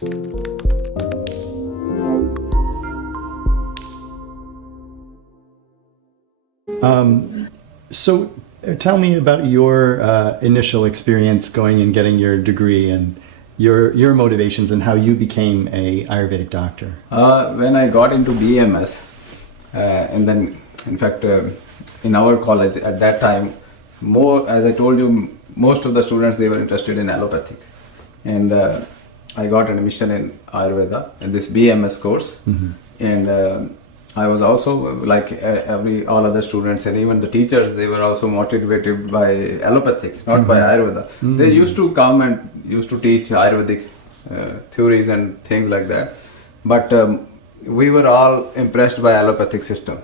So tell me about your initial experience going and getting your degree and your motivations and how you became a Ayurvedic doctor. When I got into BMS, and then in fact in our college at that time, as I told you, most of the students, they were interested in allopathic, and I got an admission in Ayurveda in this BMS course, and I was also like all other students, and even the teachers, they were also motivated by allopathic, not by Ayurveda. They used to come and used to teach Ayurvedic theories and things like that, but we were all impressed by allopathic system.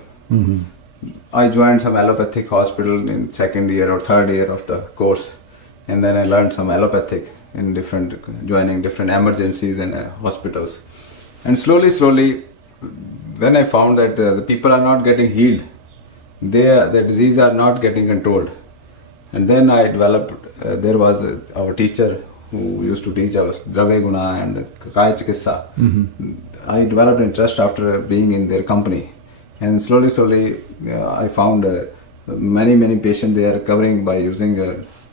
I joined some allopathic hospital in second year or third year of the course, and then I learned some allopathic in joining different emergencies and hospitals. And slowly, when I found that the people are not getting healed, their disease are not getting controlled, and then I developed. There was our teacher who used to teach us Dravya Guna and Kaya Chikitsa. I developed interest after being in their company, and slowly I found many patients they are recovering by using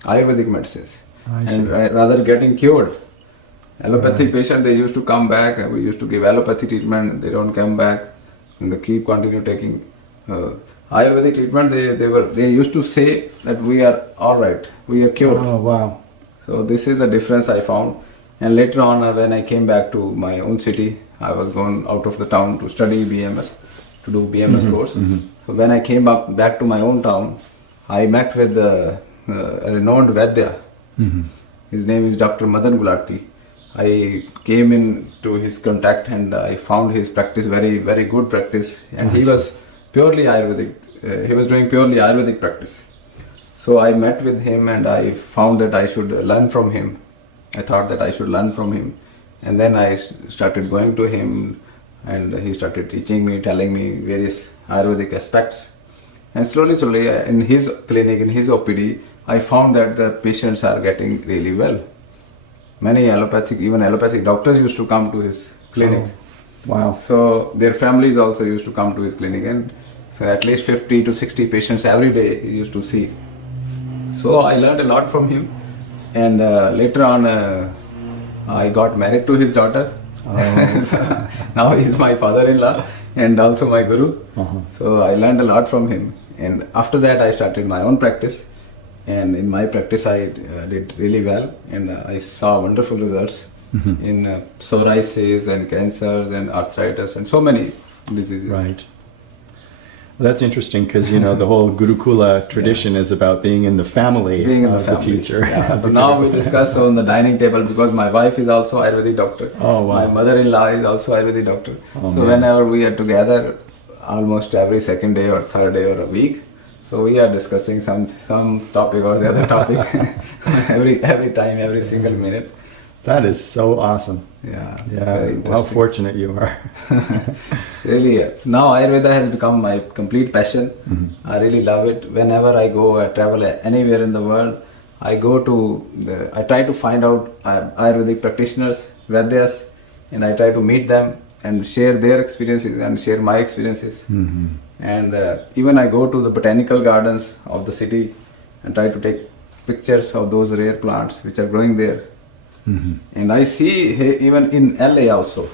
Ayurvedic medicines, and rather getting cured. Allopathic patients, they used to come back, and we used to give allopathic treatment, they don't come back, and they continue taking Ayurvedic treatment. They used to say that we are all right, we are cured. Oh wow! So this is the difference I found. And later on, when I came back to my own city, I was going out of the town to study BMS, to do BMS course. So when I came back to my own town, I met with a renowned Vaidya. His name is Dr. Madan Gulati. I came into his contact and I found his practice very good practice, and he was purely Ayurvedic. He was doing purely Ayurvedic practice. So I met with him and I found that I should learn from him. I thought that I should learn from him, and then I started going to him, and he started teaching me, telling me various Ayurvedic aspects. And slowly in his clinic, in his OPD, I found that the patients are getting really well. Many even allopathic doctors used to come to his clinic. Oh, wow. So their families also used to come to his clinic, and so at least 50 to 60 patients every day he used to see. So I learned a lot from him, and later on I got married to his daughter. Oh. Now he's my father-in-law and also my guru. So I learned a lot from him, and after that I started my own practice. And in my practice, I did really well, and I saw wonderful results in psoriasis and cancers and arthritis and so many diseases. Right. Well, that's interesting because the whole Gurukula tradition is about being in the family of the teacher. Yeah. So now we discuss on the dining table, because my wife is also Ayurvedic doctor. Oh wow. My mother-in-law is also Ayurvedic doctor. Oh, so whenever we are together, almost every second day or third day or a week, so we are discussing some topic or the other topic every time, every single minute. That is so awesome. Yeah. How fortunate you are. It's really, now Ayurveda has become my complete passion. I really love it. Whenever I travel anywhere in the world, I try to find out Ayurvedic practitioners, Vaidyas, and I try to meet them and share their experiences and share my experiences. And even I go to the botanical gardens of the city and try to take pictures of those rare plants which are growing there. And I see even in LA also,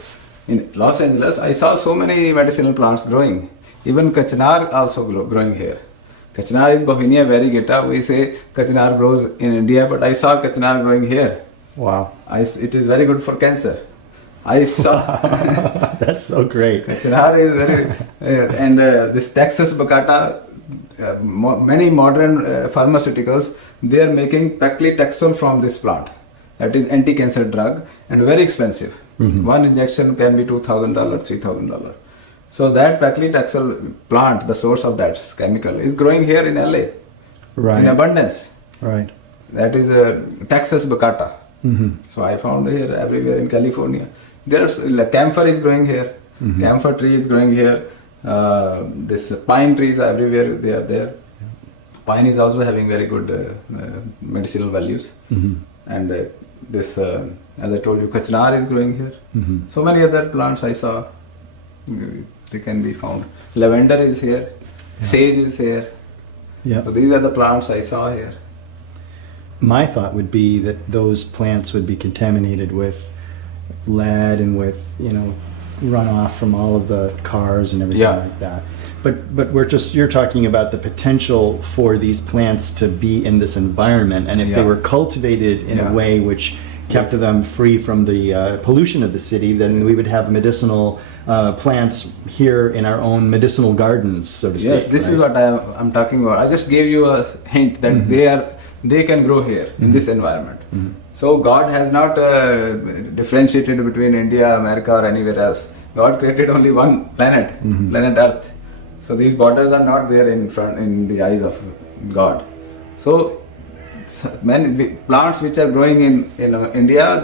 in Los Angeles, I saw so many medicinal plants growing. Even Kachanar also growing here. Kachanar is Bauhinia variegata. We say Kachanar grows in India, but I saw Kachanar growing here. Wow. It is very good for cancer. I saw. That's so great. Kachanar is very, and this Texas Bacata, many modern pharmaceuticals, they are making paclitaxel from this plant. That is anti-cancer drug and very expensive. One injection can be $2,000, $3,000. So that paclitaxel plant, the source of that chemical, is growing here in LA, in abundance. Right. That is Texas Bacata. So I found here everywhere in California. There's camphor is growing here. Camphor tree is growing here. This pine trees everywhere, they are there. Pine is also having very good medicinal values. And this, as I told you, kachnar is growing here. Mm-hmm. So many other plants I saw, they can be found. Lavender is here, sage is here. Yeah. So these are the plants I saw here. My thought would be that those plants would be contaminated with lead and with, runoff from all of the cars and everything Yeah. like that. But you're talking about the potential for these plants to be in this environment, and if they Yeah. were cultivated in Yeah. a way which kept them free from the pollution of the city, then we would have medicinal plants here in our own medicinal gardens, so to speak. Yes, this is right? what I'm talking about. I just gave you a hint that they can grow here in this environment. So God has not differentiated between India, America, or anywhere else. God created only one planet, planet Earth. So these borders are not there in the eyes of God. So many plants which are growing in India,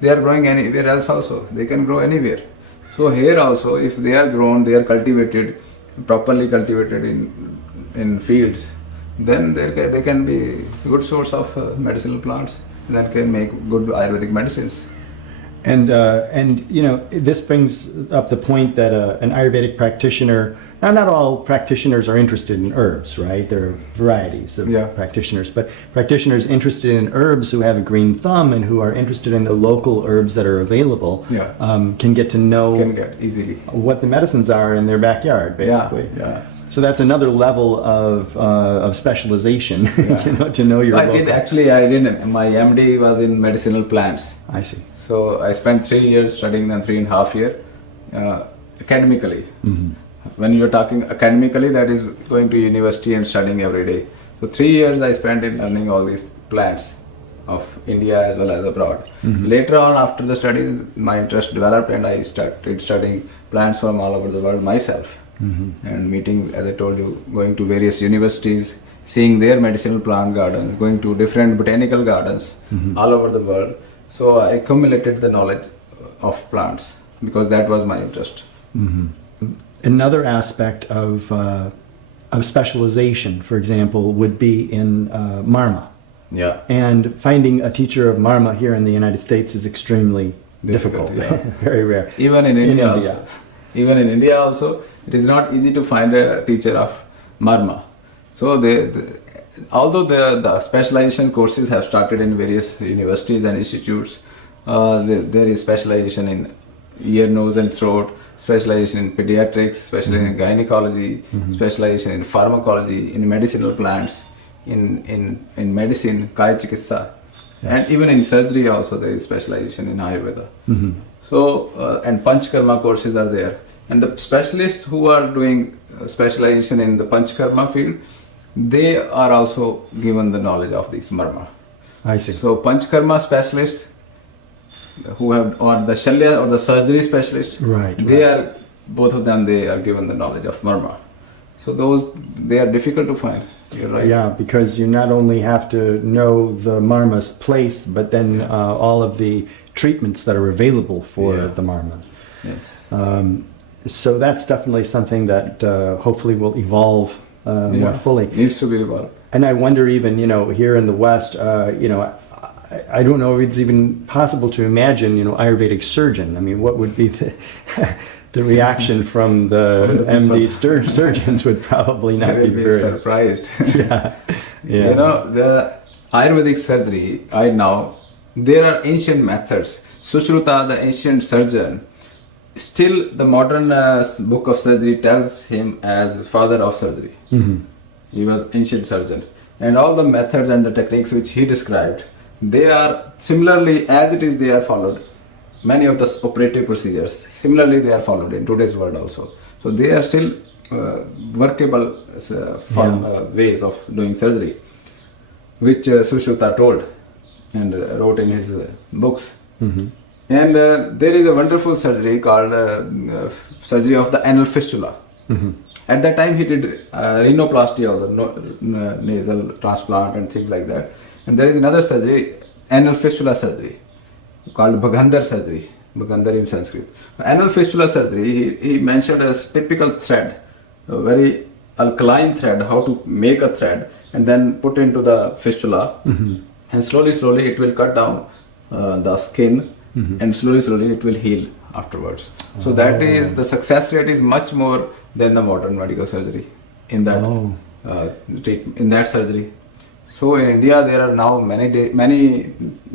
they are growing anywhere else also. They can grow anywhere. So here also, if they are grown, they are cultivated, properly cultivated in fields, then they can be a good source of medicinal plants that can make good Ayurvedic medicines. And this brings up the point that an Ayurvedic practitioner, now not all practitioners are interested in herbs, right? There are varieties of practitioners, but practitioners interested in herbs who have a green thumb and who are interested in the local herbs that are available can get to know Easily what the medicines are in their backyard, basically. Yeah. So that's another level of specialization, to know your local. I did. My MD was in medicinal plants. I see. So I spent 3 years studying them, 3.5 years, academically. When you're talking academically, that is going to university and studying every day. So 3 years I spent in learning all these plants of India as well as abroad. Later on, after the studies, my interest developed and I started studying plants from all over the world myself. And meeting, as I told you, going to various universities, seeing their medicinal plant gardens, going to different botanical gardens all over the world. So I accumulated the knowledge of plants because that was my interest. Another aspect of specialization, for example, would be in Marma. Yeah. And finding a teacher of Marma here in the United States is extremely difficult. Very rare. Even in India also. Even in India also, it is not easy to find a teacher of Marma. So although the specialization courses have started in various universities and institutes, there is specialization in ear, nose and throat, specialization in pediatrics, specialization in gynecology, specialization in pharmacology, in medicinal plants, in medicine, Kaya Chikitsa, and even in surgery also there is specialization in Ayurveda. So, and Panchkarma courses are there. And the specialists who are doing specialization in the Panchkarma field, they are also given the knowledge of this Marma. I see. So Panchkarma specialists who have, or the Shalya or the surgery specialists, they are, both of them, they are given the knowledge of Marma. So they are difficult to find. You're right. Yeah, because you not only have to know the Marma's place, but then all of the treatments that are available for the Marmas. Yes. So that's definitely something that hopefully will evolve more fully. Needs to be evolved. And I wonder even, here in the West, I don't know if it's even possible to imagine, Ayurvedic surgeon. I mean, what would be the reaction from the MD surgeons would probably not be very surprised. Yeah. The Ayurvedic surgery right now, there are ancient methods. Sushruta, the ancient surgeon, still the modern book of surgery tells him as father of surgery. He was ancient surgeon. And all the methods and the techniques which he described, they are similarly, as it is, they are followed. Many of the operative procedures, similarly they are followed in today's world also. So they are still workable ways of doing surgery, which Sushruta told and wrote in his books. And there is a wonderful surgery called surgery of the anal fistula. At that time he did rhinoplasty also, nasal transplant and things like that. And there is another surgery, anal fistula surgery, called Bhagandar surgery, Bhagandar in Sanskrit. Anal fistula surgery, he mentioned as typical thread, a very alkaline thread, how to make a thread and then put into the fistula, and slowly it will cut down the skin, and slowly it will heal afterwards. So that is, the success rate is much more than the modern medical surgery in that in that surgery. So in India there are now many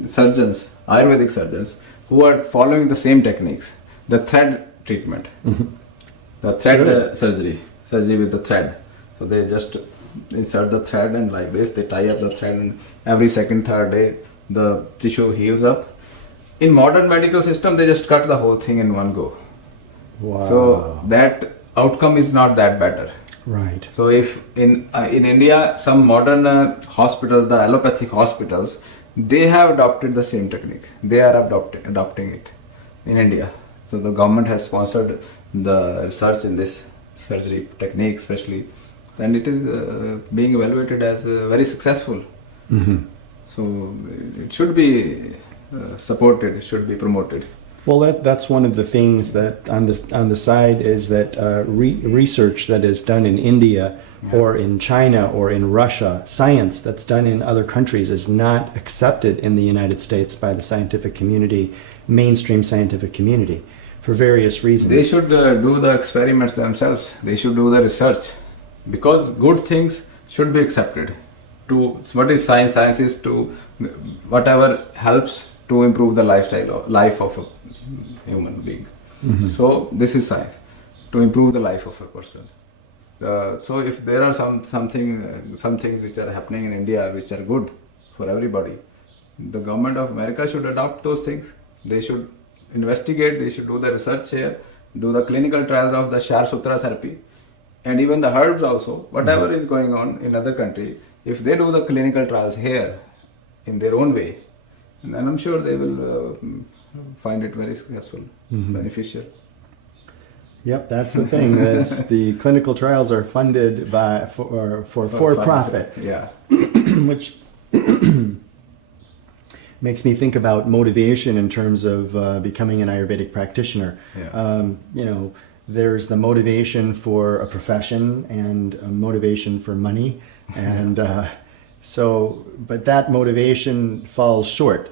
surgeons, Ayurvedic surgeons, who are following the same techniques, the thread treatment, the thread surgery with the thread. So they just insert the thread and like this, they tie up the thread, and every second, third day the tissue heals up. In modern medical system, they just cut the whole thing in one go. Wow. So that outcome is not that better. Right. So if in India, some modern hospitals, the allopathic hospitals, they have adopted the same technique. They are adopting it in India. So the government has sponsored the research in this surgery technique especially, and it is being evaluated as very successful. So it should be supported, it should be promoted. Well, that's one of the things that on the side is that research that is done in India or in China or in Russia, science that's done in other countries is not accepted in the United States by the scientific community, mainstream scientific community, for various reasons. They should do the experiments themselves. They should do the research, because good things should be accepted. What is science? Science is to whatever helps to improve the life of a human being. So this is science, to improve the life of a person. So if there are some things which are happening in India which are good for everybody, the government of America should adopt those things. They should investigate, they should do the research here, do the clinical trials of the Shar Sutra therapy, and even the herbs also, whatever is going on in other countries, if they do the clinical trials here in their own way, then I'm sure they will find it very successful, beneficial. Yep, that's the thing. That's the clinical trials are funded for profit. Yeah. Which makes me think about motivation in terms of becoming an Ayurvedic practitioner. Yeah. There's the motivation for a profession and a motivation for money, and but that motivation falls short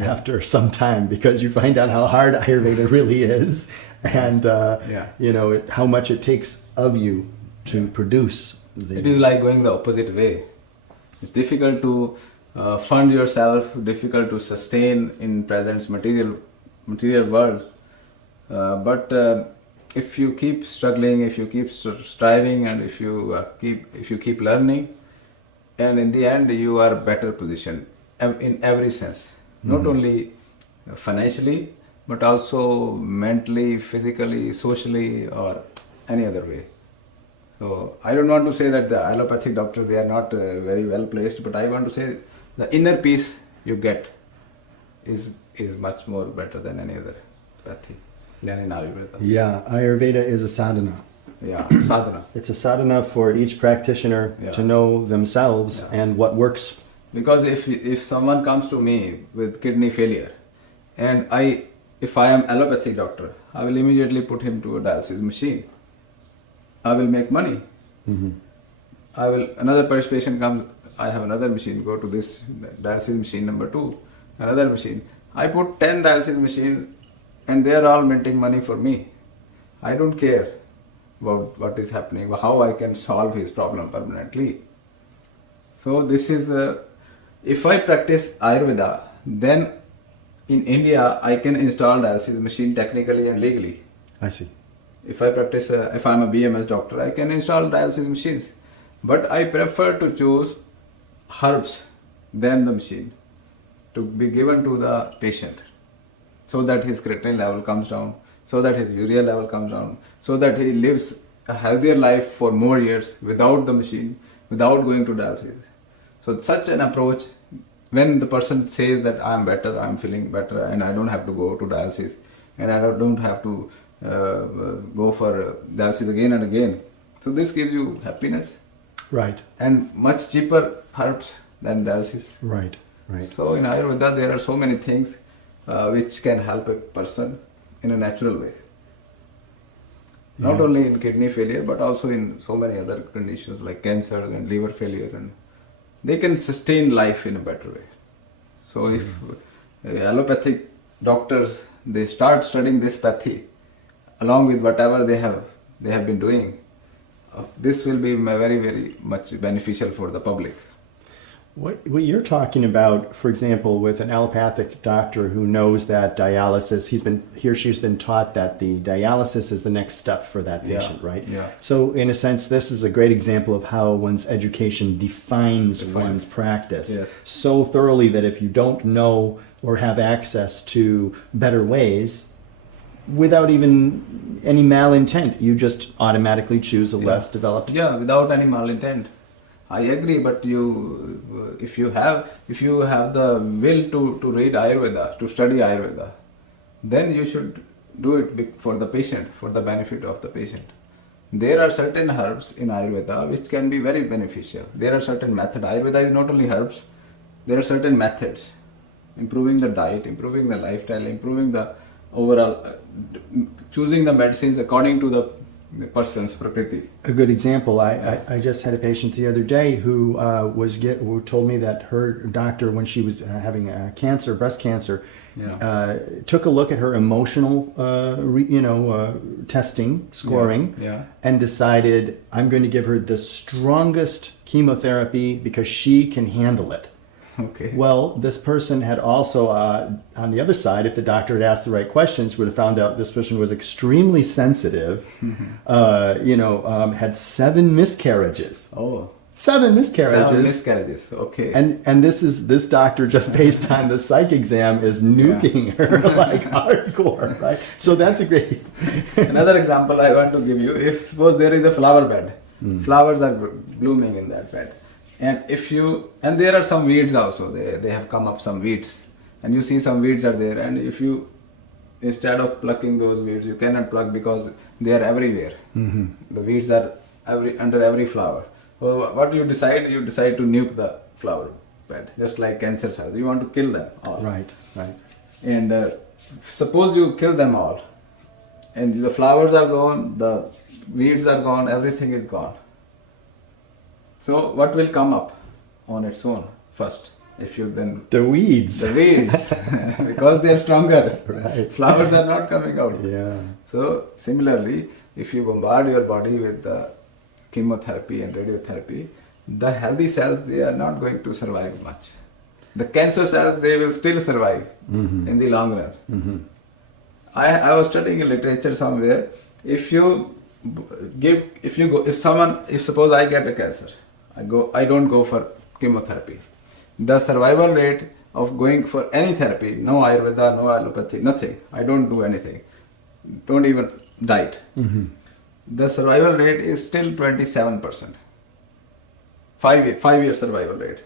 after some time, because you find out how hard Ayurveda really is, and how much it takes of you to produce. It is like going the opposite way. It's difficult to fund yourself, difficult to sustain in present material world, but if you keep struggling, if you keep striving, and if you keep learning, and in the end you are better positioned in every sense, not only financially but also mentally, physically, socially, or any other way. So I don't want to say that the allopathic doctors, they are not very well placed, but I want to say the inner peace you get is much more better than any other pathy, than in Ayurveda. Yeah, Ayurveda is a sadhana. Yeah, sadhana. It's a sadhana for each practitioner to know themselves and what works. Because if someone comes to me with kidney failure, and if I am allopathic doctor, I will immediately put him to a dialysis machine. I will make money. Another patient comes, I have another machine, go to this dialysis machine number 2, another machine. I put 10 dialysis machines and they are all minting money for me. I don't care about what is happening, how I can solve his problem permanently. So this is, if I practice Ayurveda, then in India I can install dialysis machine technically and legally. I see. If I practice, if I'm a BMS doctor, I can install dialysis machines. But I prefer to choose herbs than the machine to be given to the patient, so that his creatinine level comes down, so that his urea level comes down, so that he lives a healthier life for more years without the machine, without going to dialysis. So such an approach, when the person says that I am better, I am feeling better, and I don't have to go to dialysis, and I don't have to go for dialysis again and again. So this gives you happiness. Right. And much cheaper herbs than dialysis. Right, right. So in Ayurveda there are so many things which can help a person in a natural way. Not only in kidney failure, but also in so many other conditions like cancer and liver failure, and they can sustain life in a better way. So if allopathic doctors, they start studying this pathy along with whatever they have been doing. This will be very, very much beneficial for the public. What you're talking about, for example, with an allopathic doctor who knows that dialysis, he or she's been taught that the dialysis is the next step for that patient, right? Yeah. So in a sense, this is a great example of how one's education defines one's practice so thoroughly that if you don't know or have access to better ways, without even any malintent, you just automatically choose a less developed. Yeah, without any malintent. I agree, but if you have the will to read Ayurveda, to study Ayurveda, then you should do it for the patient, for the benefit of the patient. There are certain herbs in Ayurveda which can be very beneficial. There are certain methods. Ayurveda is not only herbs. There are certain methods. Improving the diet, improving the lifestyle, improving the overall, choosing the medicines according to the person's prakriti. A good example, I just had a patient the other day who who told me that her doctor, when she was having cancer, breast cancer, took a look at her emotional, testing, scoring, and decided, I'm going to give her the strongest chemotherapy because she can handle it. Okay. Well, this person had also, on the other side, if the doctor had asked the right questions, would have found out this person was extremely sensitive, had 7 miscarriages. Oh. 7 miscarriages. 7 miscarriages, okay. And this doctor, just based on the psych exam, is nuking her like hardcore, right? So that's a great... Another example I want to give you, if suppose there is a flower bed, flowers are blooming in that bed. And there are some weeds also, they have come up some weeds, and you see some weeds are there, and if you, instead of plucking those weeds, you cannot pluck because they are everywhere. The weeds are under every flower. So what you decide to nuke the flower bed, just like cancer cells, you want to kill them all. Right. And suppose you kill them all, and the flowers are gone, the weeds are gone, everything is gone. So what will come up on its own first? If you then... The weeds. Because they are stronger. Right. Flowers are not coming out. Yeah. So similarly, if you bombard your body with the chemotherapy and radiotherapy, the healthy cells, they are not going to survive much. The cancer cells, they will still survive in the long run. I was studying in literature somewhere. If suppose I get a cancer, I don't go for chemotherapy. The survival rate of going for any therapy, no Ayurveda, no allopathy, nothing. I don't do anything. Don't even diet. The survival rate is still 27%. 5-year survival rate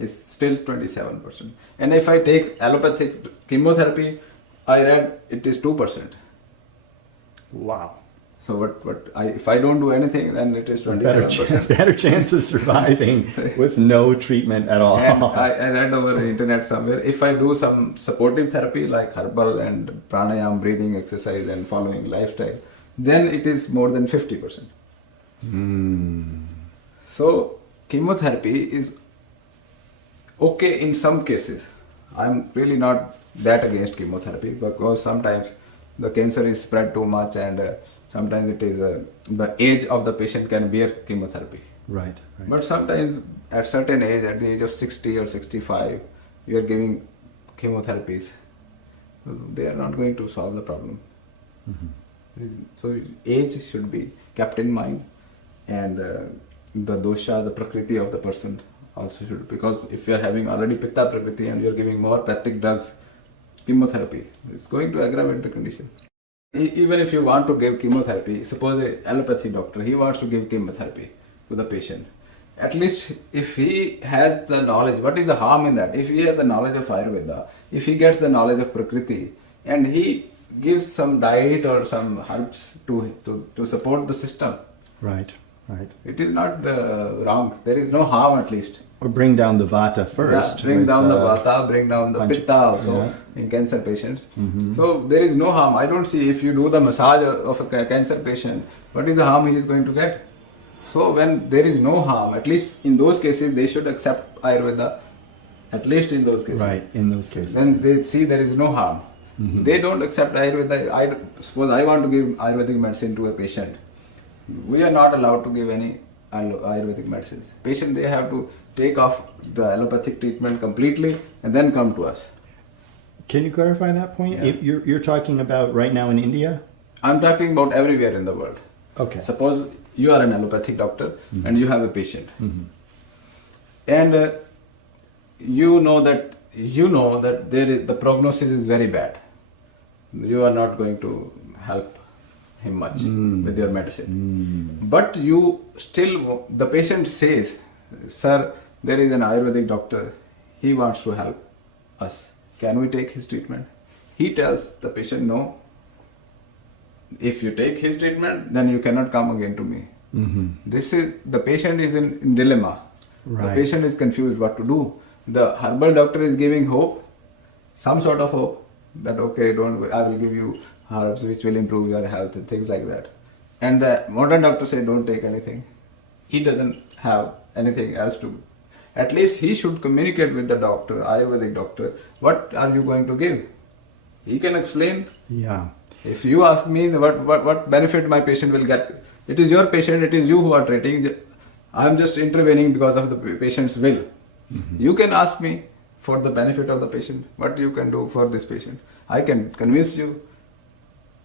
is still 27%. And if I take allopathic chemotherapy, I read it is 2%. Wow. So if I don't do anything, then it is 27%. Better chance of surviving with no treatment at all. And I read over the internet somewhere, if I do some supportive therapy like herbal and pranayam, breathing exercise and following lifestyle, then it is more than 50%. So chemotherapy is okay in some cases. I'm really not that against chemotherapy because sometimes the cancer is spread too much and sometimes it is the age of the patient can bear chemotherapy. Right. But sometimes at certain age, at the age of 60 or 65, you are giving chemotherapies. They are not going to solve the problem. So age should be kept in mind, and the dosha, the prakriti of the person also should, because if you are having already pitta prakriti and you are giving more pathic drugs, chemotherapy is going to aggravate the condition. Even if you want to give chemotherapy, suppose an allopathy doctor, he wants to give chemotherapy to the patient. At least if he has the knowledge, what is the harm in that? If he has the knowledge of Ayurveda, if he gets the knowledge of Prakriti, and he gives some diet or some herbs to support the system. Right. It is not wrong. There is no harm at least. Or bring down the vata first. Yeah, bring down the vata, bring down the pitta also in cancer patients. So there is no harm. I don't see, if you do the massage of a cancer patient, what is the harm he is going to get? So when there is no harm, at least in those cases they should accept Ayurveda At least in those cases. Right, in those cases. Then they see there is no harm. They don't accept Ayurveda. Suppose I want to give Ayurvedic medicine to a patient. We are not allowed to give any Ayurvedic medicines. Patient, they have to take off the allopathic treatment completely and then come to us. Can you clarify that point? Yeah. You're talking about right now in India? I'm talking about everywhere in the world. Okay. Suppose you are an allopathic doctor and you have a patient. And you know that the prognosis is very bad. You are not going to help him much with your medicine. But you still, the patient says, sir, there is an Ayurvedic doctor, he wants to help us. Can we take his treatment? He tells the patient, no. If you take his treatment, then you cannot come again to me. The patient is in dilemma. Right. The patient is confused what to do. The herbal doctor is giving hope, some sort of hope, that okay, I will give you herbs which will improve your health and things like that. And the modern doctor say don't take anything. He doesn't have anything else to. At least he should communicate with the doctor, Ayurvedic doctor, what are you going to give? He can explain. Yeah. If you ask me what benefit my patient will get, it is your patient, it is you who are treating. I am just intervening because of the patient's will. You can ask me for the benefit of the patient, what you can do for this patient. I can convince you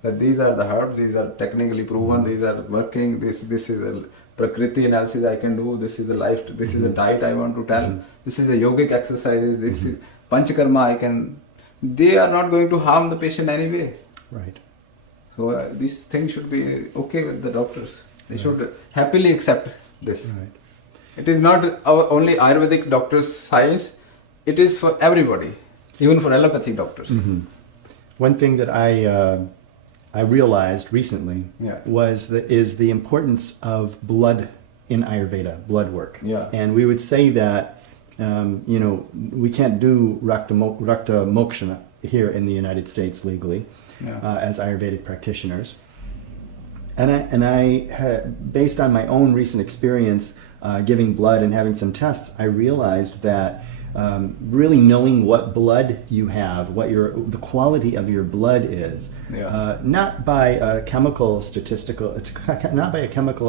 that these are the herbs, these are technically proven, these are working, this is a Prakriti analysis I can do, this is a life, this is a diet I want to tell, this is a yogic exercises, this is Panchakarma I can. They are not going to harm the patient anyway. Right. So these things should be okay with the doctors. They should happily accept this. Right. It is not our only Ayurvedic doctors' science, it is for everybody, even for allopathic doctors. One thing that I realized recently is the importance of blood in Ayurveda, blood work. Yeah. And we would say that we can't do Rakta Moksha here in the United States legally as Ayurvedic practitioners. And I based on my own recent experience giving blood and having some tests, I realized that really knowing what blood you have, what the quality of your blood is, not by a chemical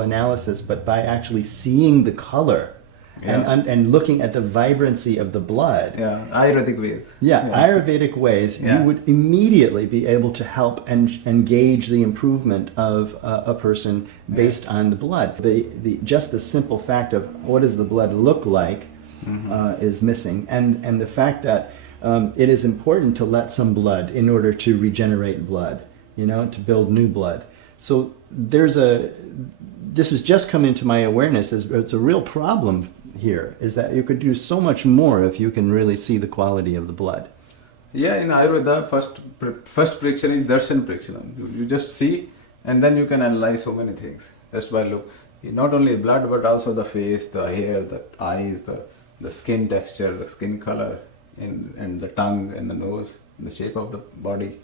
analysis, but by actually seeing the color and looking at the vibrancy of the blood. Ayurvedic ways. Ayurvedic ways, you would immediately be able to help and gauge the improvement of a person based on the blood. Just the simple fact of what does the blood look like is missing, and the fact that it is important to let some blood in order to regenerate blood, to build new blood. So this has just come into my awareness as it's a real problem here, is that you could do so much more if you can really see the quality of the blood. In Ayurveda, first prediction is darshan prediction. You just see, and then you can analyze so many things just by look. Not only blood, but also the face, the hair, the eyes, the skin texture, the skin color, and the tongue and the nose, the shape of the body.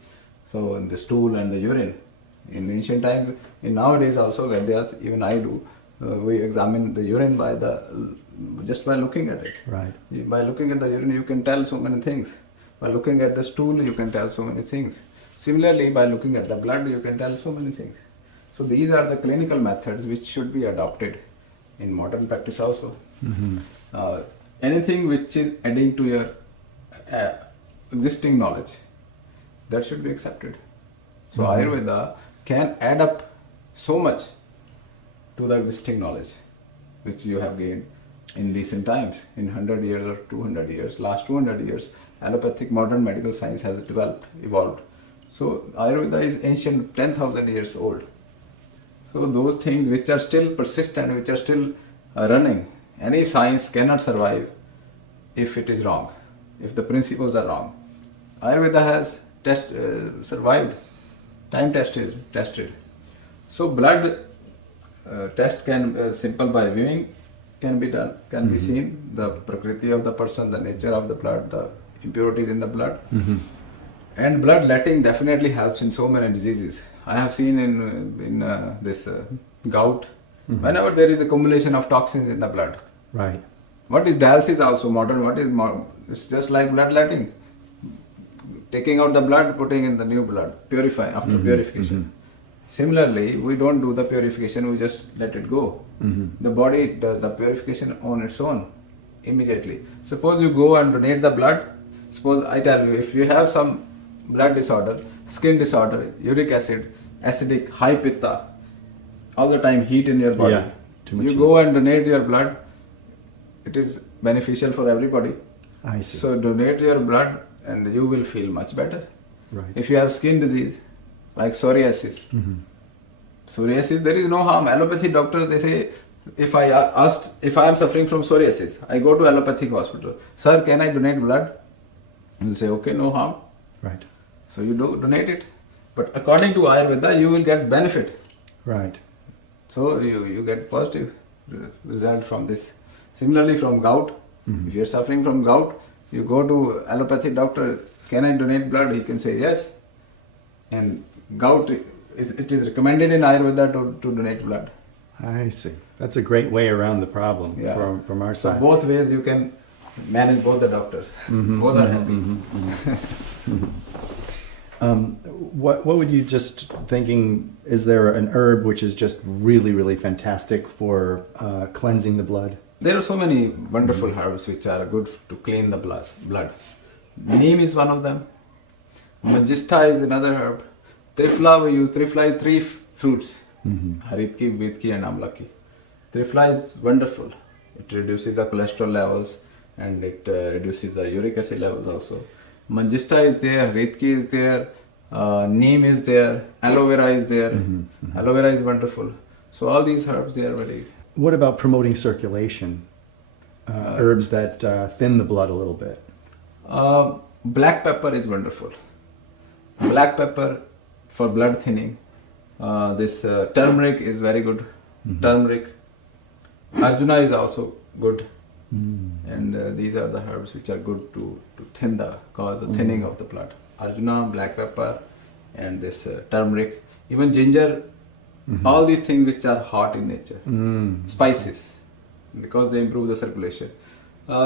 So in the stool and the urine. In ancient times, in nowadays also Vedyas, even I do, we examine the urine just by looking at it. Right. By looking at the urine, you can tell so many things. By looking at the stool, you can tell so many things. Similarly, by looking at the blood, you can tell so many things. So these are the clinical methods which should be adopted in modern practice also. Anything which is adding to your existing knowledge, that should be accepted. So Ayurveda can add up so much to the existing knowledge which you have gained in recent times, in 100 years or 200 years. Last 200 years, allopathic modern medical science has evolved. So Ayurveda is ancient, 10,000 years old. So those things which are still persistent, which are still running, any science cannot survive if it is wrong, if the principles are wrong. Ayurveda has survived, time tested. So blood test simple by viewing can be done, can be seen, the prakriti of the person, the nature of the blood, the impurities in the blood. And blood letting definitely helps in so many diseases. I have seen in this gout, whenever there is accumulation of toxins in the blood, right, What is dialysis also modern? It's just like bloodletting. Taking out the blood, putting in the new blood, purify after purification. Similarly, we don't do the purification, we just let it go. The body does the purification on its own immediately. Suppose you go and donate the blood. Suppose I tell you, if you have some blood disorder, skin disorder, uric acid, acidic, high pitta, all the time heat in your body. Yeah, too much you heat. go and donate your blood, it is beneficial for everybody. I see. So donate your blood and you will feel much better. Right. If you have skin disease like psoriasis, psoriasis, there is no harm. Allopathy doctor, they say, if I am suffering from psoriasis, I go to allopathic hospital. Sir, can I donate blood? He will say, okay, no harm. Right. So you donate it. But according to Ayurveda, you will get benefit. Right. So you get positive result from this. Similarly from gout, if you are suffering from gout, you go to allopathic doctor, can I donate blood? He can say yes. And gout, it is recommended in Ayurveda to donate blood. I see. That's a great way around the problem from our So side. both ways you can manage both the doctors. Both are happy. What would you just thinking, is there an herb which is just really, really fantastic for cleansing the blood? There are so many wonderful herbs which are good to clean the blood. Neem is one of them. Magista is another herb. Triphala we use. Triphala is 3 fruits. Haritki, Vitki and Amlaki. Triphala is wonderful. It reduces the cholesterol levels and it reduces the uric acid levels also. Magista is there, Haritki is there, Neem is there, aloe vera is there. Aloe vera is wonderful. So all these herbs, they are very... What about promoting circulation? Herbs that thin the blood a little bit. Black pepper is wonderful. Black pepper for blood thinning. This turmeric is very good. Turmeric. Arjuna is also good. And these are the herbs which are good to thin the thinning of the blood. Arjuna, black pepper, and this turmeric. Even ginger. All these things which are hot in nature. Spices, because they improve the circulation.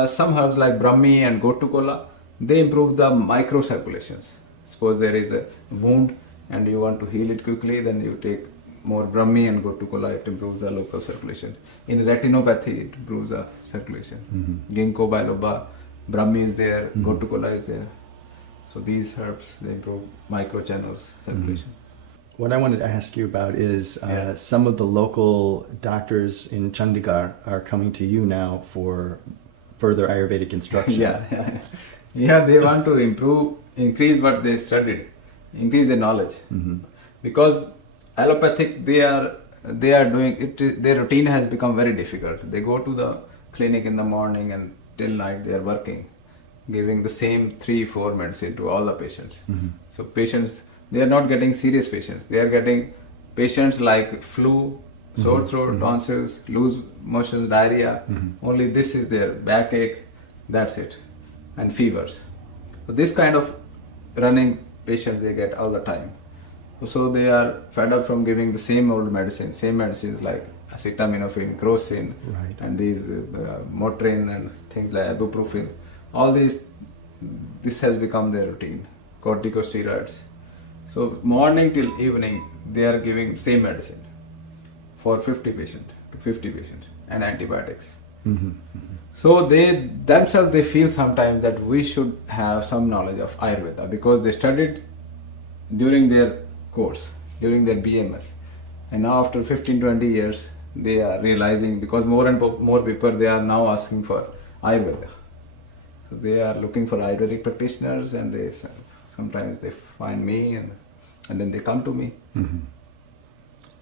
Some herbs like Brahmi and Gotukola, they improve the micro circulations. Suppose there is a wound and you want to heal it quickly, then you take more Brahmi and Gotukola, it improves the local circulation. In retinopathy, it improves the circulation. Ginkgo biloba, Brahmi is there, Gotukola is there. So these herbs, they improve micro channels circulation. What I wanted to ask you about is some of the local doctors in Chandigarh are coming to you now for further Ayurvedic instruction. Yeah, they want to increase what they studied, increase their knowledge. Because allopathic, they are doing it. Their routine has become very difficult. They go to the clinic in the morning and till night they are working, giving the same 3-4 medicine to all the patients. So patients, they are not getting serious patients. They are getting patients like flu, sore throat, tonsils, loose motion, diarrhea. Only this is their backache, that's it. And fevers. So this kind of running patients they get all the time. So they are fed up from giving the same old medicine, same medicines like acetaminophen, crocin, and these Motrin and things like ibuprofen. All these, this has become their routine. Corticosteroids. So morning till evening, they are giving same medicine for 50 patients to 50 patients and antibiotics. So they themselves, they feel sometimes that we should have some knowledge of Ayurveda because they studied during their course, during their BMS. And now after 15-20 years, they are realizing because more and more people, they are now asking for Ayurveda. So they are looking for Ayurvedic practitioners and they sometimes they find me and then they come to me.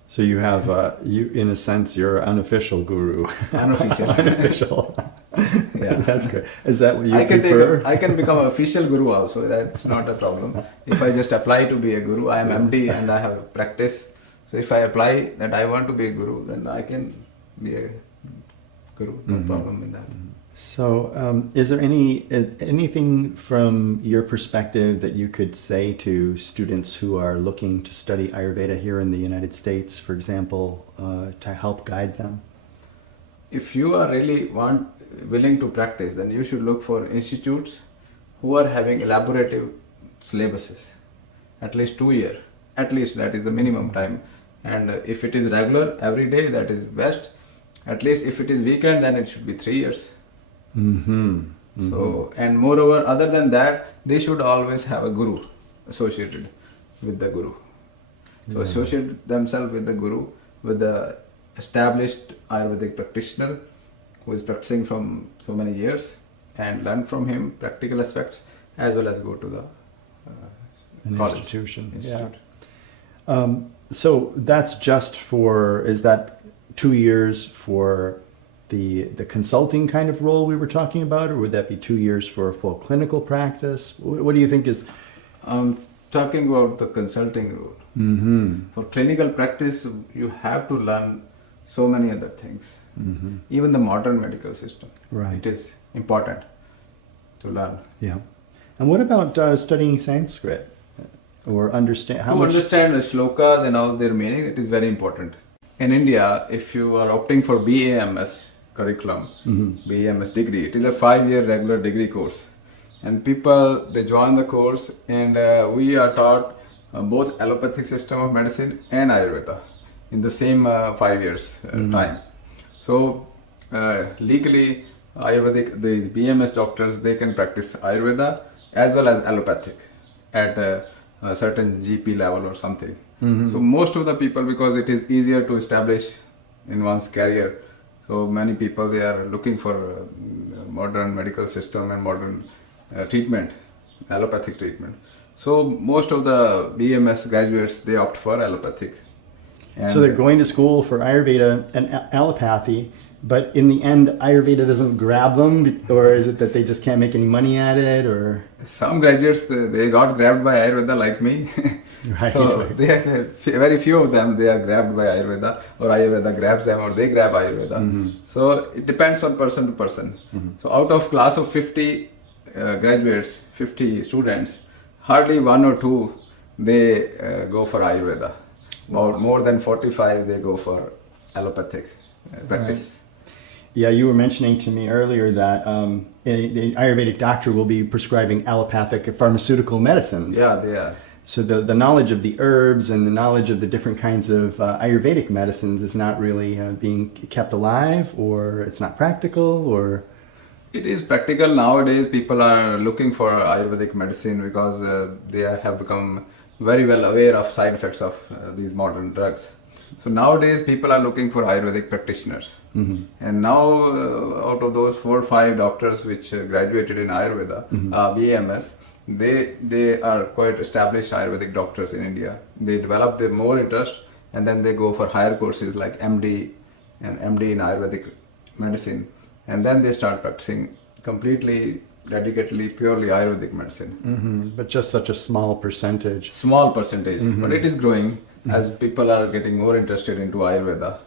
So you have, you in a sense, you're unofficial guru. Unofficial. Unofficial. Yeah. That's good. Is that what you prefer? I can become an official guru also. That's not a problem. If I just apply to be a guru, I am MD and I have practice. So if I apply that I want to be a guru, then I can be a guru. No problem in that. So, is there anything from your perspective that you could say to students who are looking to study Ayurveda here in the United States, for example, to help guide them? If you are really willing to practice, then you should look for institutes who are having elaborative syllabuses, at least 2 years. At least that is the minimum time. And if it is regular every day, that is best. At least if it is weekend, then it should be 3 years. So, and moreover, other than that, they should always have a guru associated with the guru. So associate themselves with the guru, with the established Ayurvedic practitioner who is practicing from so many years, and learn from him practical aspects, as well as go to the college. Institute. Yeah. So that's just for, is that 2 years for the consulting kind of role we were talking about, or would that be 2 years for a full clinical practice? What do you think is? I'm talking about the consulting role. For clinical practice, you have to learn so many other things. Even the modern medical system. Right. It is important to learn. Yeah. And what about studying Sanskrit? Or understand how to much? Understand the shlokas and all their meaning, it is very important. In India, if you are opting for BAMS curriculum, BAMS degree, it is a 5-year regular degree course. And people, they join the course, and we are taught both allopathic system of medicine and Ayurveda in the same 5 years time. So legally, Ayurvedic, these BMS doctors, they can practice Ayurveda as well as allopathic at a certain GP level or something. So most of the people, because it is easier to establish in one's career, so many people, they are looking for modern medical system and modern treatment, allopathic treatment. So most of the BMS graduates, they opt for allopathic. And so they're going to school for Ayurveda and allopathy, but in the end, Ayurveda doesn't grab them, or is it that they just can't make any money at it, or? Some graduates, they got grabbed by Ayurveda like me. Right, so right. very few of them, they are grabbed by Ayurveda, or Ayurveda grabs them, or they grab Ayurveda. So it depends on person to person. So out of class of 50 graduates, 50 students, hardly 1 or 2, they go for Ayurveda. About more than 45, they go for allopathic practice. Right. Yeah, you were mentioning to me earlier that the Ayurvedic doctor will be prescribing allopathic pharmaceutical medicines. Yeah, they are. So the knowledge of the herbs and the knowledge of the different kinds of Ayurvedic medicines is not really being kept alive, or it's not practical, or? It is practical. Nowadays, people are looking for Ayurvedic medicine because they have become very well aware of side effects of these modern drugs. So nowadays, people are looking for Ayurvedic practitioners. And now, out of those 4 or 5 doctors which graduated in Ayurveda, BMS, they are quite established Ayurvedic doctors in India. They develop their more interest, and then they go for higher courses like MD and MD in Ayurvedic medicine. And then they start practicing completely, dedicatedly, purely Ayurvedic medicine. But just such a small percentage. Small percentage, but it is growing as people are getting more interested into Ayurveda.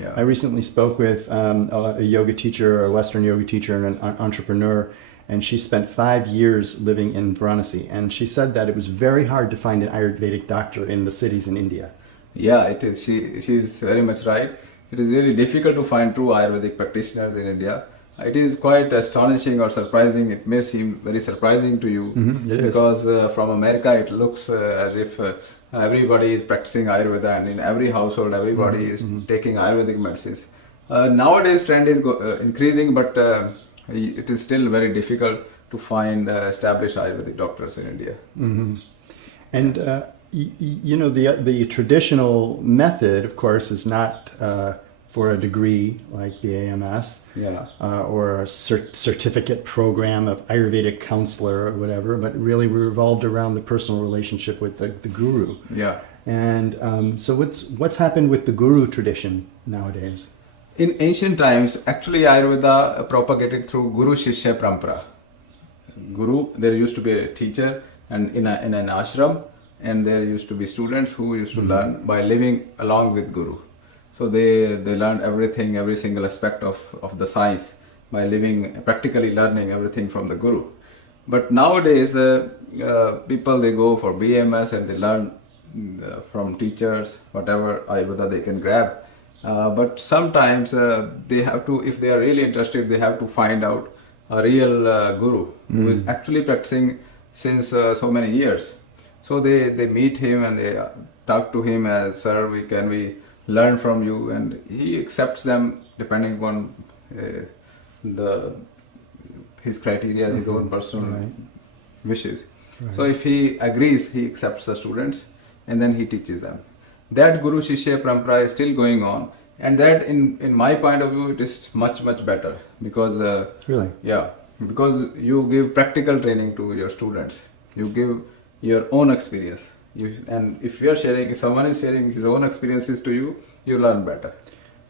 Yeah. I recently spoke with a yoga teacher, a Western yoga teacher, and an entrepreneur, and she spent 5 years living in Varanasi. And she said that it was very hard to find an Ayurvedic doctor in the cities in India. Yeah, it is. She is very much right. It is really difficult to find true Ayurvedic practitioners in India. It is quite astonishing or surprising. It may seem very surprising to you because from America it looks as if everybody is practicing Ayurveda, and in every household everybody is taking Ayurvedic medicines. Nowadays trend is increasing, but it is still very difficult to find established Ayurvedic doctors in India. And you know, the traditional method, of course, is not for a degree like the AMS, or a certificate program of Ayurvedic counselor or whatever, but really revolved around the personal relationship with the guru. Yeah. And so what's happened with the guru tradition nowadays? In ancient times, actually Ayurveda propagated through Guru Shishya Parampara. Guru, there used to be a teacher and in an ashram, and there used to be students who used to learn by living along with Guru. So they learned everything, every single aspect of the science by practically learning everything from the Guru. But nowadays, people, they go for BMS and they learn from teachers, whatever Ayurveda they can grab. But sometimes they have to, if they are really interested, they have to find out a real guru who is actually practicing since so many years. So they meet him and they talk to him as, sir, can we learn from you? And he accepts them depending upon his criteria, his own personal wishes. Right. So if he agrees, he accepts the students and then he teaches them. That Guru Shishya Parampara is still going on, and that in my point of view, it is much better because because you give practical training to your students. You give your own experience. And if someone is sharing his own experiences to you, you learn better.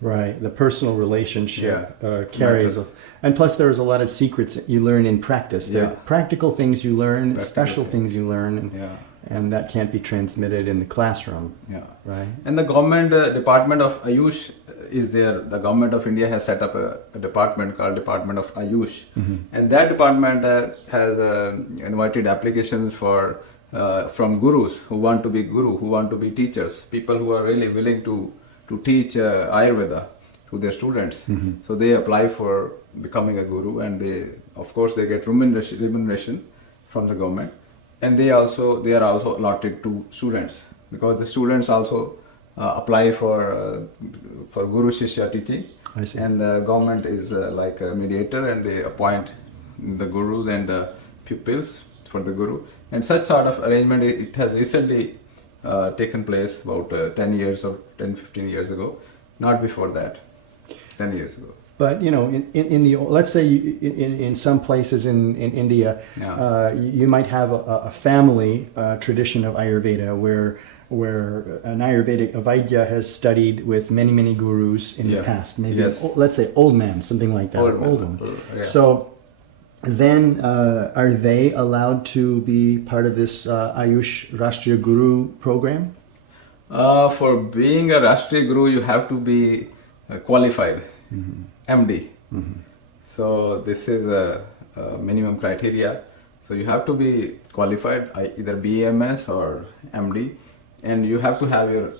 Right, the personal relationship carries. And plus there's a lot of secrets that you learn in practice. There are practical things you learn, special things you learn, and that can't be transmitted in the classroom. Yeah. Right. And the government Department of Ayush is there. The government of India has set up a department called Department of Ayush. And that department has invited applications from gurus who want to be guru, who want to be teachers, people who are really willing to teach Ayurveda to their students. So they apply for becoming a guru, and they get remuneration from the government, and they are also allotted to students, because the students also apply for Guru Shishya teaching. I see. And the government is like a mediator, and they appoint the gurus and the pupils for the guru. And such sort of arrangement, it has recently taken place about 10 years or 10-15 years ago, not before that, 10 years ago. But in the, let's say in some places in India, you might have a family tradition of Ayurveda where an Ayurvedic Vaidya has studied with many gurus in the past. Maybe let's say old man, something like that. Old one. So then are they allowed to be part of this Ayush Rashtriya Guru program? For being a Rashtriya Guru, you have to be qualified. MD. So this is a minimum criteria. So you have to be qualified, either BAMS or MD, and you have to have your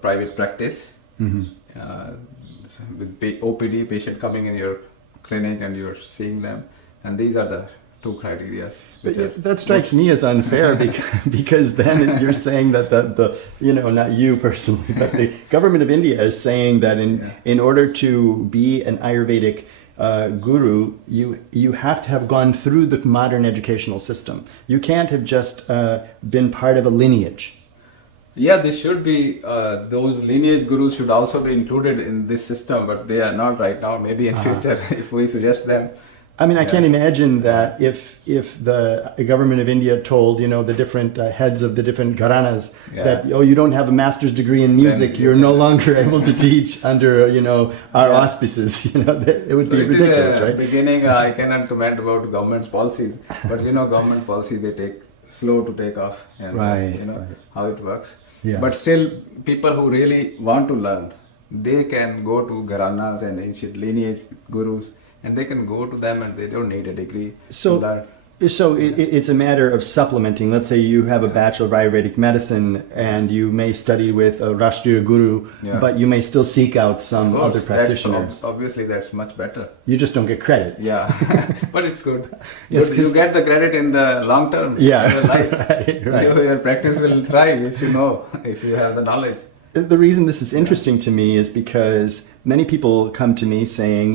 private practice with OPD, patient coming in your clinic and you're seeing them, and these are the two criteria. That strikes me as unfair because then you're saying that the not you personally, but the government of India is saying that in order to be an Ayurvedic guru, you have to have gone through the modern educational system. You can't have just been part of a lineage. Yeah, this should be, those lineage gurus should also be included in this system, but they are not right now. Maybe in future, if we suggest them. I mean, I can't imagine that if the government of India told, the different heads of the different gharanas that, you don't have a master's degree in music, you're no longer able to teach under, our auspices, it would be ridiculous, right? Beginning, I cannot comment about government's policies, but government policy, they take slow to take off, and how it works. Yeah. But still, people who really want to learn, they can go to gharanas and ancient lineage gurus, and they can go to them and they don't need a degree to learn. So it's a matter of supplementing. Let's say you have a Bachelor of Ayurvedic Medicine and you may study with a Rashtriya Guru, but you may still seek out some other practitioner. Obviously, that's much better. You just don't get credit. Yeah, but it's good. Yes, you get the credit in the long term. Yeah, your life. right. Your practice will thrive if you have the knowledge. The reason this is interesting to me is because many people come to me saying,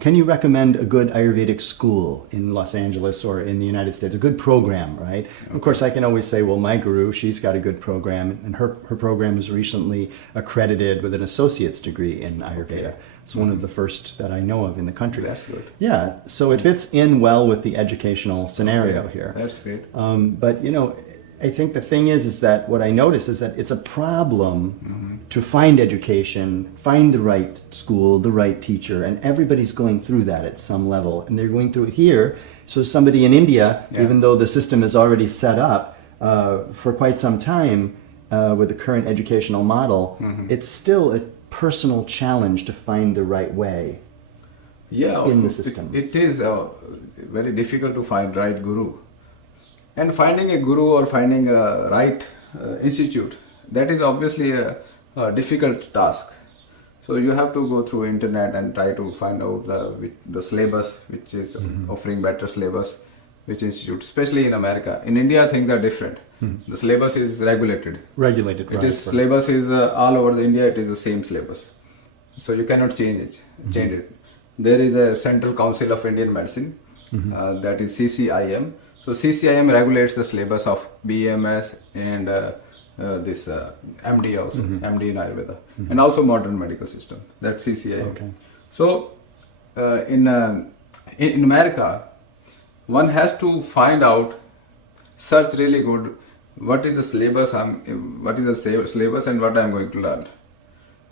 can you recommend a good Ayurvedic school in Los Angeles or in the United States, a good program, right? Okay. Of course, I can always say, well, my guru, she's got a good program, and her program is recently accredited with an associate's degree in Ayurveda. Okay. It's one of the first that I know of in the country. That's good. Yeah, so it fits in well with the educational scenario here. That's great. But, I think the thing is that what I notice is that it's a problem to find education, find the right school, the right teacher, and everybody's going through that at some level. And they're going through it here. So somebody in India, even though the system is already set up for quite some time with the current educational model, it's still a personal challenge to find the right way in the system. It is very difficult to find right guru. And finding a guru or finding a right institute, that is obviously a difficult task. So you have to go through internet and try to find out the syllabus, which is offering better syllabus, which institute, especially in America. In India, things are different. The syllabus is regulated. Regulated, right. Syllabus is all over India, it is the same syllabus. So you cannot change it. There is a Central Council of Indian Medicine, that is CCIM. So CCIM regulates the syllabus of BMS and this MD also, MD in Ayurveda, and also modern medical system. That's CCIM. Okay. So in America, one has to find out, search really good, what is the syllabus, and what I'm going to learn.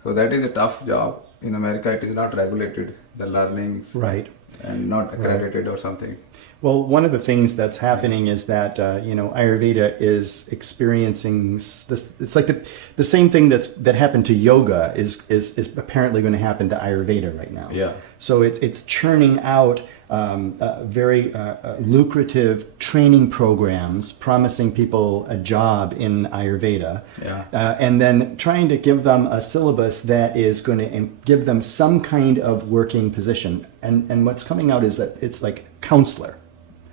So that is a tough job. In America, it is not regulated, the learnings, right, and not accredited or something. Well, one of the things that's happening is that Ayurveda is experiencing this. It's like the same thing that happened to yoga is apparently going to happen to Ayurveda right now. Yeah. So it's churning out very lucrative training programs, promising people a job in Ayurveda, and then trying to give them a syllabus that is going to give them some kind of working position. And what's coming out is that it's like counselor.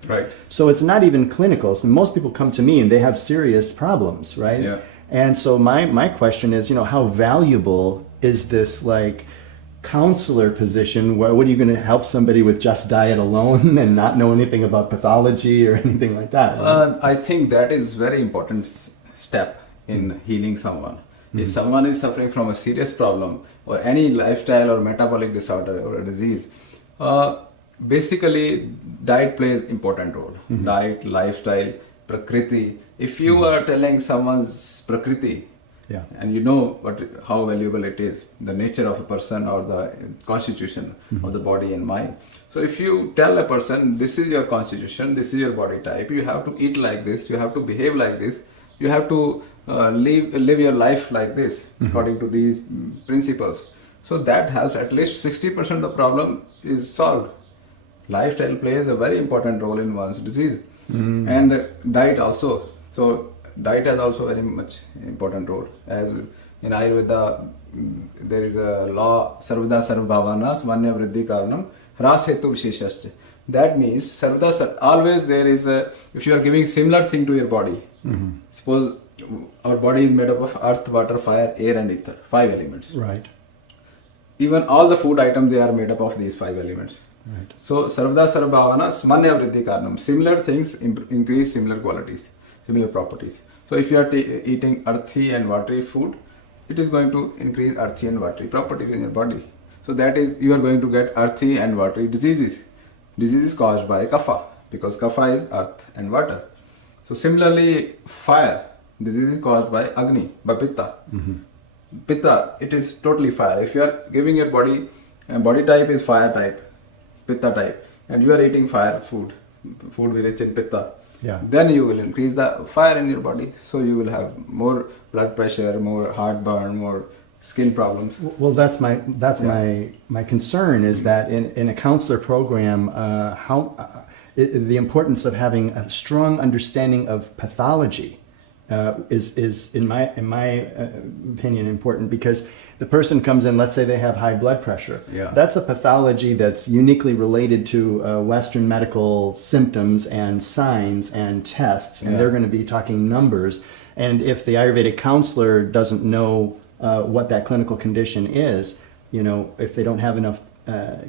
Right. So it's not even clinical. So most people come to me and they have serious problems, right? Yeah. And so my question is, how valuable is this like counselor position? What are you going to help somebody with just diet alone and not know anything about pathology or anything like that? Right? I think that is very important step in healing someone. If someone is suffering from a serious problem or any lifestyle or metabolic disorder or a disease, basically diet plays important role. Diet, lifestyle, prakriti. If you are telling someone's prakriti, and you know how valuable it is, the nature of a person or the constitution of the body and mind. So if you tell a person, this is your constitution, this is your body type, you have to eat like this, you have to behave like this, you have to live your life like this, according to these principles. So that helps. At least 60% of the problem is solved. Lifestyle plays a very important role in one's disease, and diet also. So diet has also very much important role. As in Ayurveda, there is a law, sarvada sarvabhavana svanya vriddhi karanam hras hetu visheshascha. That means sarvada, always there is if you are giving similar thing to your body, suppose our body is made up of earth, water, fire, air and ether, 5 elements. Right. Even all the food items, they are made up of these 5 elements. Right. So sarvada sarvabhavana smanya vriddhi karanam. Similar things increase similar qualities, similar properties. So if you are eating earthy and watery food, it is going to increase earthy and watery properties in your body. So that is, you are going to get earthy and watery diseases. Diseases caused by kapha, because kapha is earth and water. So similarly, fire, disease is caused by agni, by pitta. Pitta, it is totally fire. If you are giving your body type is fire type, pitta type, and you are eating fire food rich in pitta, then you will increase the fire in your body. So you will have more blood pressure, more heartburn, more skin problems. Well, that's my concern is that in a counselor program, the importance of having a strong understanding of pathology is in my opinion important, because the person comes in, let's say they have high blood pressure. That's a pathology that's uniquely related to Western medical symptoms and signs and tests, and they're going to be talking numbers. And if the Ayurvedic counselor doesn't know what that clinical condition is, if they don't have enough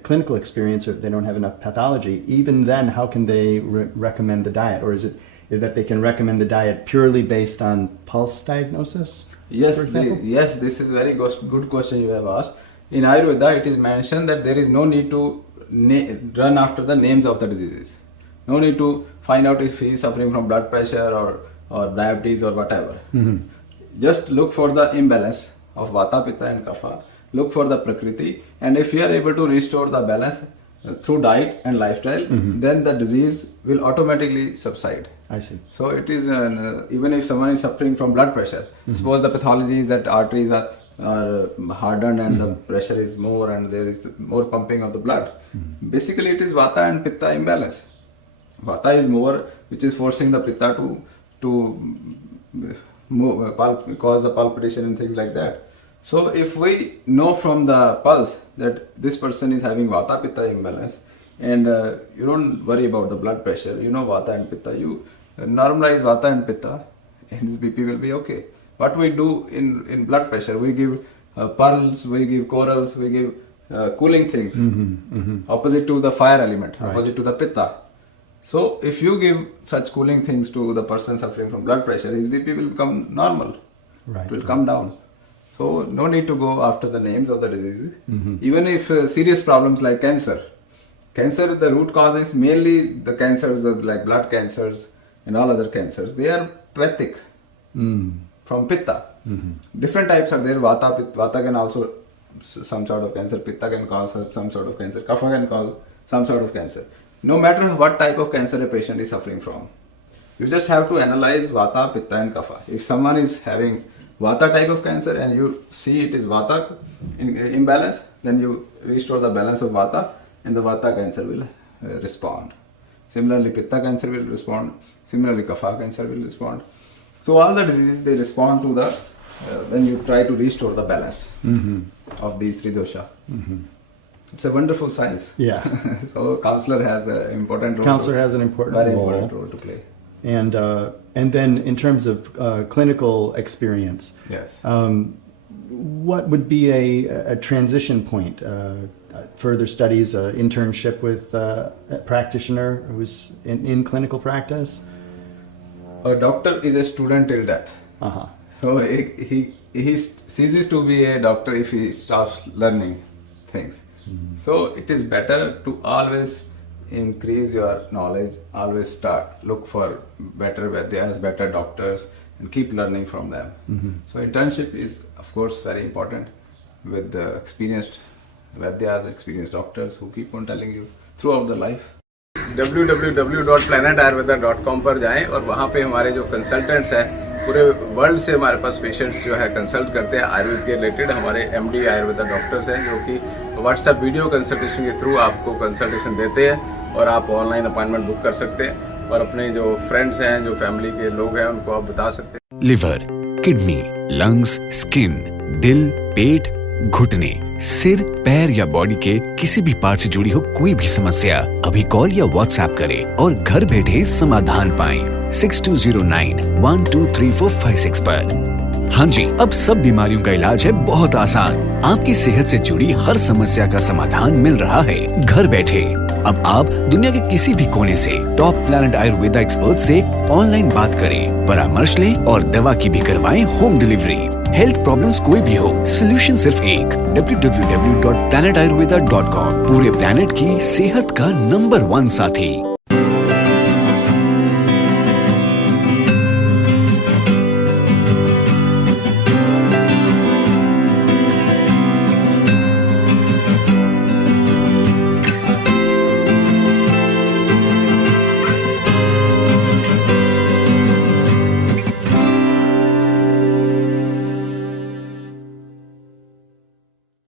clinical experience or if they don't have enough pathology, even then, how can they recommend the diet? Or is it that they can recommend the diet purely based on pulse diagnosis? Yes, this is very good question you have asked. In Ayurveda, it is mentioned that there is no need to run after the names of the diseases. No need to find out if he is suffering from blood pressure or diabetes or whatever. Just look for the imbalance of Vata, Pitta and Kapha. Look for the Prakriti, and if you are able to restore the balance through diet and lifestyle, then the disease will automatically subside. I see. So it is, even if someone is suffering from blood pressure, suppose the pathology is that arteries are hardened and the pressure is more and there is more pumping of the blood. Basically it is Vata and Pitta imbalance. Vata is more, which is forcing the Pitta to move, cause the palpitation and things like that. So if we know from the pulse that this person is having Vata Pitta imbalance, and you don't worry about the blood pressure, you know Vata and Pitta, you normalize Vata and Pitta, and his BP will be okay. What we do in blood pressure, we give pearls, we give corals, we give cooling things, opposite to the fire element, opposite to the Pitta. So if you give such cooling things to the person suffering from blood pressure, his BP will become normal. It will come down. So no need to go after the names of the diseases. Even if serious problems like cancer, the root cause is mainly the cancers like blood cancers and all other cancers. They are Pitic from Pitta. Different types are there. Vata can also some sort of cancer. Pitta can cause some sort of cancer. Kapha can cause some sort of cancer. No matter what type of cancer a patient is suffering from, you just have to analyze Vata, Pitta and Kapha. If someone is having Vata type of cancer and you see it is Vata imbalance, then you restore the balance of Vata and the Vata cancer will respond. Similarly, Pitta cancer will respond. Similarly, Kapha cancer will respond. So all the diseases, they respond to the when you try to restore the balance of these three dosha. It's a wonderful science. Yeah. So counselor has an important role. Counselor has an important very role. important role to play. And then in terms of clinical experience, Yes. What would be a transition point? Further studies, internship with a practitioner who's in clinical practice? A doctor is a student till death. So he ceases to be a doctor if he stops learning things. So it is better to always increase your knowledge, always look for better Vaidyas, better doctors, and keep learning from them. So internship is of course very important with the experienced Vaidyas, experienced doctors who keep on telling you throughout the life. www.planetayurveda.com पर जाएं और वहाँ पे हमारे जो consultants हैं पूरे world से हमारे पास पेशेंट्स जो है कंसल्ट करते हैं आयुर्वेद के रिलेटेड. हमारे एमडी आयुर्वेदा डॉक्टर्स हैं जो कि व्हाट्सएप वीडियो कंसल्टेशन के थ्रू आपको कंसल्टेशन देते हैं और आप ऑनलाइन अपॉइंटमेंट बुक कर सकते हैं और अपने जो फ्रेंड्स हैं, जो फैमिली के लोग हैं, उनको आप बता सकते हैं. लिवर, किडनी, लंग्स, स्किन, दिल, पेट, घुटने, सिर, पैर या बॉडी के किसी भी पार्ट से जुड़ी हो कोई भी समस्या अभी कॉल या व्हाट्सएप करें और घर बैठे समाधान पाएं 6209123456 पर. हाँ जी, अब सब बीमारियों का इलाज है बहुत आसान. आपकी सेहत से जुड़ी हर समस्या का समाधान मिल रहा है घर बैठे. अब आप दुनिया के किसी भी कोने से टॉप प्लैनेट आयुर्वेदा एक्सपर्ट से ऑनलाइन बात करें, परामर्श लें और दवा की भी करवाएं होम डिलीवरी. हेल्थ प्रॉब्लम्स कोई भी हो, सोल्यूशन सिर्फ एक. www.planetayurveda.com पूरे प्लैनेट की सेहत का नंबर 1 साथी.